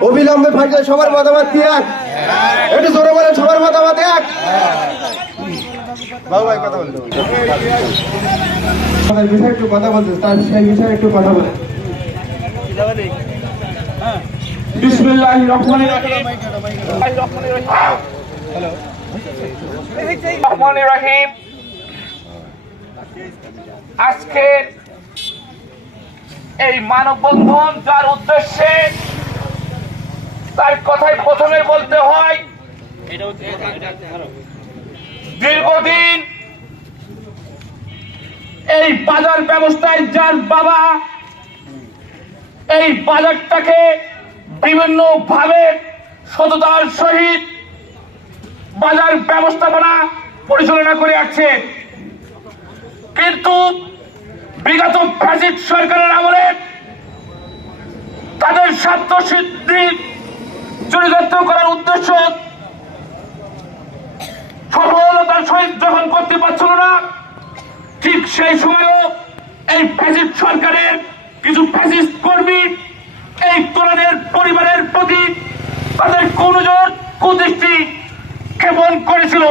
অবিলম্বে ফাইজলে সবার মতামত কি এক? একটু জোরে বলেন সবার মতামত এক? বাবু ভাই কথা বলতে বিষয়ে একটু কথা বলতে তার সেই বিষয়ে একটু কথা বলেন। বিসমিল্লাহির রহমানির রহিম। রহিম। আজকে এই মানববন্ধন যার উদ্দেশ্যে তার কথাই প্রথমে বলতে হয়। দীর্ঘদিন এই বাজার ব্যবস্থায় যার বাবা, এই বাজারটাকে বিভিন্ন ভাবে সততার সহিত বাজার ব্যবস্থাপনা পরিচালনা করে আসছে কিন্তু বিগত ফ্যাসিড সরকারের আমলে তাদের স্বার্থ সিদ্ধি চরিতার্থ করার উদ্দেশ্য সফলতার সহিত যখন করতে পারছিল না, ঠিক সেই সময়ও এই ফ্যাসিস্ট সরকারের কিছু ফ্যাসিস্ট কর্মী এই তরুণের পরিবারের প্রতি তাদের কোন কুদৃষ্টি ক্ষেপণ করেছিল?